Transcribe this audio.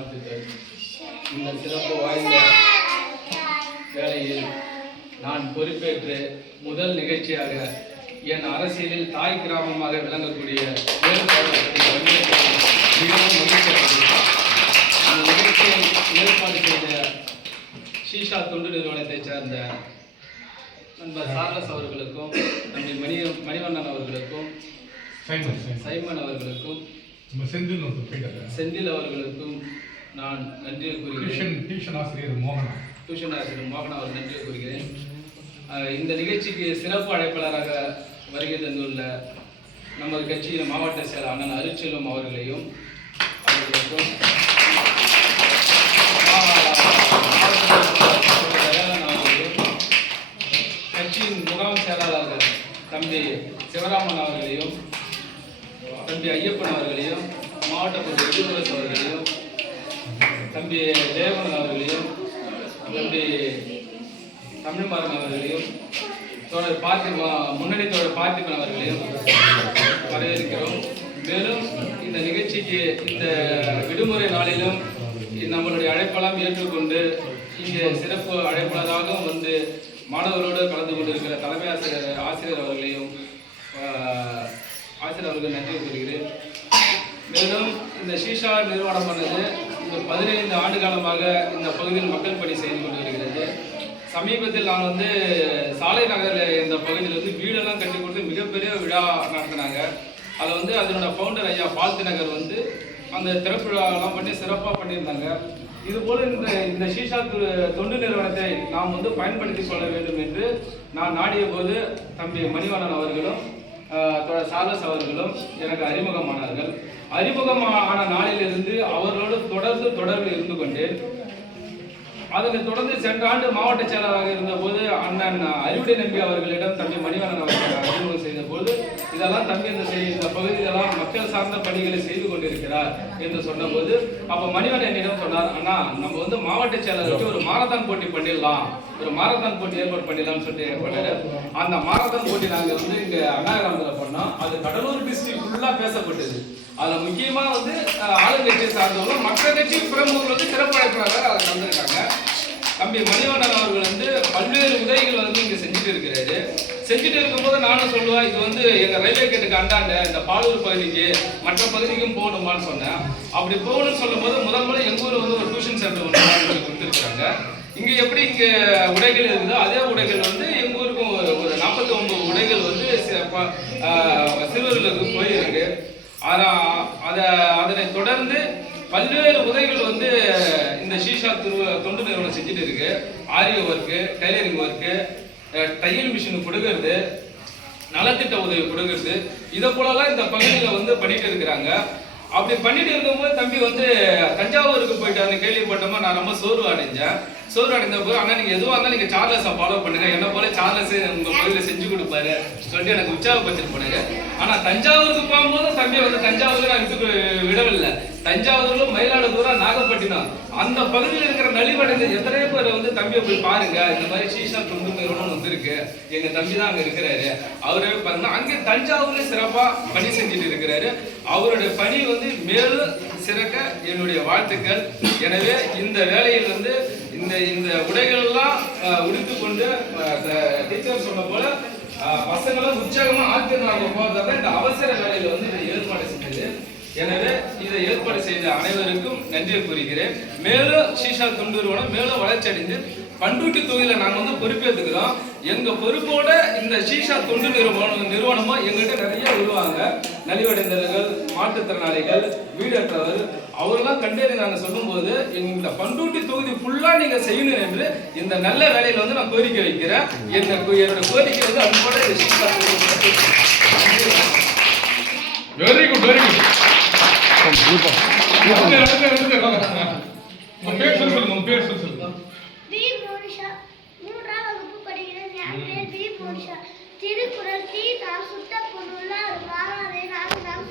வாழ்த்துக்கள். இந்த சிறப்பு வாய்ந்த வேளையில் நான் பொறுப்பேற்று முதல் நிகழ்ச்சியாக என் அரசியலில் தாய் கிராமமாக விளங்கக்கூடிய மிகவும் மகிழ்ச்சி அடைகிறேன். இந்த நிகழ்ச்சியை ஏற்பாடு செய்த ஷீஷா தொண்டு நிறுவனத்தைச் சேர்ந்த நண்பர் சார்லஸ் அவர்களுக்கும் தம்பி மணி மணிவண்ணன் அவர்களுக்கும் சைமன் அவர்களுக்கும் செந்தில் செந்தில் அவர்களுக்கும் நான் நன்றி கூறுகிறேன். டியூஷன் ஆசிரியர் மோகனா. டியூஷன் ஆசிரியர் மோகன் அவர் நன்றி கூறுகிறேன். இந்த நிகழ்ச்சிக்கு சிறப்பு அழைப்பாளராக வருகை தந்துள்ள நமது கட்சியின் மாவட்ட செயலர் அண்ணன் அருட்செல்வம் அவர்களையும் அவர்களுக்கும் கட்சியின் முகாம் செயலாளர்கள் தம்பி சிவராமன் அவர்களையும் தம்பி ஐயப்பன் அவர்களையும் மாவட்ட பொது அவர்களையும் தம்பி தேவன் அவர்களையும் தம்பி தமிழ்மாறன் அவர்களையும் தோழர் பார்த்தி முன்னணி தோழர் பார்த்திபன் அவர்களையும் வரவேற்கிறோம். மேலும் இந்த நிகழ்ச்சிக்கு இந்த விடுமுறை நாளிலும் நம்மளுடைய அழைப்பெல்லாம் ஏற்றுக்கொண்டு இங்கே சிறப்பு அழைப்பாளராகவும் வந்து மாணவர்களோடு கலந்து கொண்டிருக்கிற தலைமை ஆசிரியர் ஆசிரியர் அவர்களையும் ஆசிரியர் அவர்கள் நன்றி கூறுகிறேன். மேலும் இந்த ஷீஷா நிறுவனமானது இந்த பதினைந்து ஆண்டு காலமாக இந்த பகுதியில் மக்கள் பணி செய்து கொண்டு வருகிறது சமீபத்தில் நான் வந்து சாலை நகரில் இந்த பகுதியில் வந்து வீடெல்லாம் கட்டி கொடுத்து மிகப்பெரிய விழா நடத்தினாங்க. அதில் வந்து அதனோட ஃபவுண்டர் ஐயா பால்தி நகர் வந்து அந்த திறப்பு விழாலாம் பண்ணி சிறப்பாக பண்ணியிருந்தாங்க. இது போல இந்த இந்த ஷீஷா தொண்டு நிறுவனத்தை நாம் வந்து பயன்படுத்தி கொள்ள வேண்டும் என்று நான் நாடிய போது தம்பி மணிவாணன் அவர்களும் ஆஹ் தோழர் அவர்களும் எனக்கு அறிமுகமானார்கள். அறிமுகமான நாளிலிருந்து அவர்களோடு தொடர்ந்து தொடர்பில் இருந்து கொண்டேன். அதனைத் தொடர்ந்து சென்ற ஆண்டு மாவட்ட செயலராக இருந்தபோது அண்ணன் அறிவுடை நம்பி அவர்களிடம் தம்பி மணிவண்ணன் அவர்கள் அறிமுகம் செய்த போது இதெல்லாம் தம்பி இந்த செய்- இந்த பகுதியிலெல்லாம் மக்கள் சார்ந்த பணிகளை செய்து கொண்டிருக்கிறார் என்று சொன்னபோது அப்ப மணிவன் என்னிடம் சொன்னார் அண்ணா நம்ம வந்து மாவட்ட செயலருக்கு ஒரு மாரத்தான் போட்டி பண்ணிடலாம். ஒரு மாரத்தான் போட்டி ஏற்பாடு பண்ணிடலாம்னு சொல்லிட்டு ஏற்பாடு அந்த மாரத்தான் போட்டி நாங்க வந்து இங்க அண்ணாகிராமத்தில் பண்ணோம். அது கடலூர் டிஸ்ட்ரிக்ட் ஃபுல்லா பேசப்பட்டது. அதுல முக்கியமா வந்து ஆளுங்கட்சியை சார்ந்தவங்களும் மற்ற கட்சி பிரமுகர்கள் வந்து சிறப்பு அழைப்பாளராக அதை கலந்துருக்காங்க தம்பி மணிவன் அவர்கள் வந்து பல்வேறு உதவிகள் வந்து இங்க செஞ்சுட்டு இருக்கிறாரு செஞ்சுட்டு இருக்கும்போது நானும் சொல்லுவேன் இது வந்து எங்கள் ரயில்வே கேட்டுக்கு அண்டாண்ட இந்த பாலூர் பகுதிக்கு மற்ற பகுதிக்கும் போகணுமான்னு சொன்னேன். அப்படி போகணும்னு சொல்லும்போது முதல் முறை எங்கள் ஊர்ல வந்து ஒரு டியூஷன் சென்டர் ஒன்று கொடுத்துருக்காங்க. இங்கே எப்படி இங்கே உடைகள் இருக்குதோ அதே உடைகள் வந்து எங்கள் ஊருக்கும் ஒரு ஒரு நாற்பத்தி ஒன்பது உடைகள் வந்து சிறுவர்களுக்கு போயிருக்கு. ஆனால் அதை அதனை தொடர்ந்து பல்வேறு உதைகள் வந்து இந்த ஷீஷா துரு தொண்டு நிறுவனம் செஞ்சுட்டு இருக்கு. ஆரியோ ஒர்க்கு டைலரிங் ஒர்க்கு தையல் மிஷின் கொடுக்கறது நலத்திட்ட உதவி கொடுக்கறது இதை போலலாம் இந்த பகுதியில் வந்து பண்ணிட்டு இருக்கிறாங்க. அப்படி பண்ணிட்டு இருக்கும்போது தம்பி வந்து தஞ்சாவூருக்கு போயிட்டாருன்னு கேள்விப்பட்டோமா நான் ரொம்ப சோர்வு அடைஞ்சேன். சோர்வு அடைந்த போது ஆனால் நீங்க எதுவாக இருந்தாலும் நீங்க சார்லஸை ஃபாலோ பண்ணுங்க. என்ன போல சார்லஸ் உங்க பகுதியில் செஞ்சு கொடுப்பாரு. சொல்லிட்டு எனக்கு உற்சாகப்படுத்திட்டு போனாங்க ஆனா தஞ்சாவூருக்கு போகும்போது தம்பி வந்து தஞ்சாவூரில் நான் விட்டு விடவில்லை. தஞ்சாவூர்ல மயிலாடுதுறை நாகப்பட்டினம். அந்த பகுதியில் இருக்கிற நலிவடைந்த எத்தனை பேர் வந்து தம்பியை போய் பாருங்க. இந்த மாதிரி சீஷா தொண்டு நிறுவனம் வந்திருக்கு. எங்க தம்பி தான் அங்க இருக்கிறாரு. அவரே பாருங்க அங்கே தஞ்சாவூர்ல சிறப்பா பணி செஞ்சுட்டு இருக்கிறாரு. அவருடைய பணி வந்து மேலும் சிறக்க என்னுடைய வாழ்த்துக்கள். எனவே இந்த வேலையில் வந்து இந்த இந்த உடைகள்லாம் உடுத்து கொண்டு டீச்சர் சொன்ன போல பசங்களும் உற்சாகமா ஆத்திரமாக போறதாக இந்த அவசர வேலையில வந்து இதை ஏற்பாடு செஞ்சது. எனவே இதை ஏற்பாடு செய்த அனைவருக்கும் நன்றி கூறுகிறேன். மேலும் ஷீஷா தொண்டு நிறுவனம் மேலும் வளர்ச்சி அடைந்து பண்ருட்டி தொகுதியில நாங்கள் வந்து பொறுப்பேற்றுக்கிறோம். எங்க பொறுப்போட இந்த ஷீஷா தொண்டு நிறுவனம் நிறுவனமும் எங்கிட்ட நிறைய வருவாங்க. நலிவடைந்தவர்கள் மாற்றுத்திறனாளிகள் வீடற்றவர் அவரெல்லாம் கண்டேறி நாங்க சொல்லும்போது இந்த பண்ருட்டி தொகுதி ஃபுல்லா நீங்க செய்யணும் என்று இந்த நல்ல வேலையில வந்து நான் கோரிக்கை வைக்கிறேன். என்ன என்னோட கோரிக்கை வந்து அன்போட இந்த வெரி குட் வெரி குட் பேர் திருக்குறள் தீ தான் சுட்ட பொருளார் வாராதே நான் தான்